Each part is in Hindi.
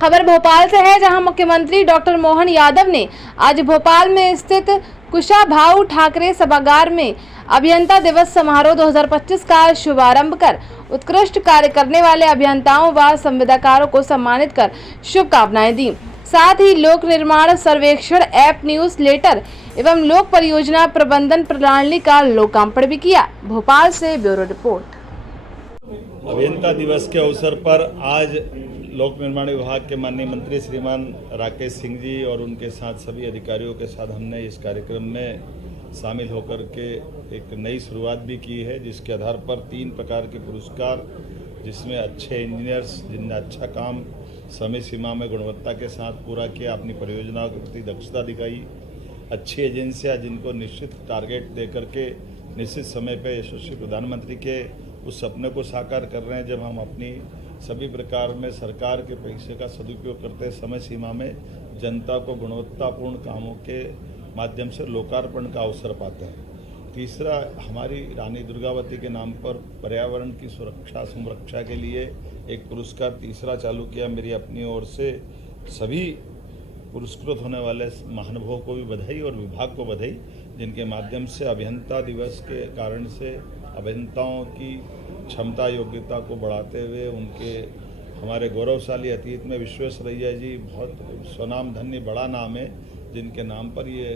खबर भोपाल से है, जहां मुख्यमंत्री डॉक्टर मोहन यादव ने आज भोपाल में स्थित कुशाभाऊ ठाकरे सभागार में अभियंता दिवस समारोह 2025 का शुभारंभ कर उत्कृष्ट कार्य करने वाले अभियंताओं व संविदाकारों को सम्मानित कर शुभकामनाएं दी। साथ ही लोक निर्माण सर्वेक्षण ऐप न्यूज लेटर एवं लोक परियोजना प्रबंधन प्रणाली का लोकार्पण भी किया। भोपाल से ब्यूरो रिपोर्ट। अभियंता दिवस के अवसर पर आज लोक निर्माण विभाग के माननीय मंत्री श्रीमान राकेश सिंह जी और उनके साथ सभी अधिकारियों के साथ हमने इस कार्यक्रम में शामिल होकर के एक नई शुरुआत भी की है, जिसके आधार पर 3 प्रकार के पुरस्कार, जिसमें अच्छे इंजीनियर्स जिनने अच्छा काम समय सीमा में गुणवत्ता के साथ पूरा किया, अपनी परियोजनाओं के प्रति दक्षता दिखाई, अच्छी एजेंसियां जिनको निश्चित टारगेट दे करके निश्चित समय पर यशस्वी प्रधानमंत्री के उस सपने को साकार कर रहे हैं, जब हम अपनी सभी प्रकार में सरकार के पैसे का सदुपयोग करते समय सीमा में जनता को गुणवत्तापूर्ण कामों के माध्यम से लोकार्पण का अवसर पाते हैं। तीसरा, हमारी रानी दुर्गावती के नाम पर पर्यावरण की सुरक्षा संरक्षा के लिए एक पुरस्कार तीसरा चालू किया। मेरी अपनी ओर से सभी पुरस्कृत होने वाले महानुभावों को भी बधाई और विभाग को बधाई, जिनके माध्यम से अभियंता दिवस के कारण से अभियंताओं की क्षमता योग्यता को बढ़ाते हुए उनके हमारे गौरवशाली अतीत में विश्वेश्वरैया जी बहुत स्वनाम धन्य बड़ा नाम है, जिनके नाम पर ये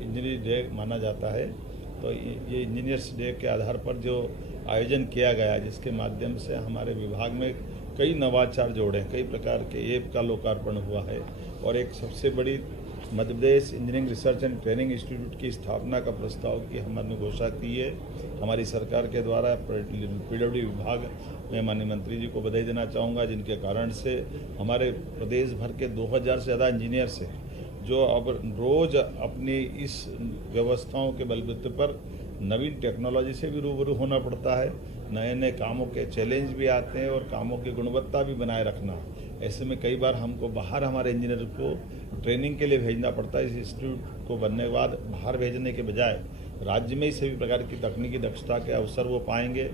इंजीनियर डे माना जाता है। तो ये इंजीनियर्स डे के आधार पर जो आयोजन किया गया, जिसके माध्यम से हमारे विभाग में कई नवाचार जोड़े, कई प्रकार के ऐप का लोकार्पण हुआ है और एक सबसे बड़ी Madhya Pradesh engineering research and training institute की स्थापना का प्रस्ताव की हमने घोषणा की है हमारी सरकार के द्वारा। पीडब्ल्यूडी विभाग में माननीय मंत्री जी को बधाई देना चाहूँगा, जिनके कारण से हमारे प्रदेश भर के 2000 से ज़्यादा इंजीनियर्स हैं, जो अब रोज़ अपनी इस व्यवस्थाओं के बलबूते पर नवीन टेक्नोलॉजी से भी रूबरू होना पड़ता है। नए नए कामों के चैलेंज भी आते हैं और कामों की गुणवत्ता भी बनाए रखना। ऐसे में कई बार हमको बाहर हमारे इंजीनियर को ट्रेनिंग के लिए भेजना पड़ता है। इस इंस्टीट्यूट को बनने के बाद बाहर भेजने के बजाय राज्य में ही सभी प्रकार की तकनीकी दक्षता के अवसर वो पाएंगे,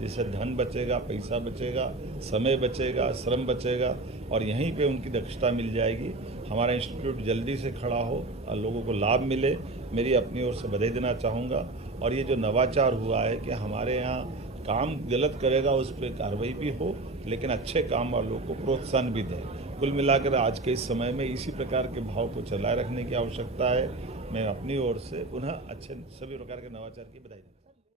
जिससे धन बचेगा, पैसा बचेगा, समय बचेगा, श्रम बचेगा और यहीं पे उनकी दक्षता मिल जाएगी। हमारा इंस्टीट्यूट जल्दी से खड़ा हो और लोगों को लाभ मिले, मेरी अपनी ओर से बधाई देना चाहूँगा। और ये जो नवाचार हुआ है कि हमारे यहाँ काम गलत करेगा उस पर कार्रवाई भी हो, लेकिन अच्छे काम वालों को प्रोत्साहन भी दें। कुल मिलाकर आज के इस समय में इसी प्रकार के भाव को चलाए रखने की आवश्यकता है। मैं अपनी ओर से पुनः अच्छे सभी प्रकार के नवाचार की बधाई देता हूं।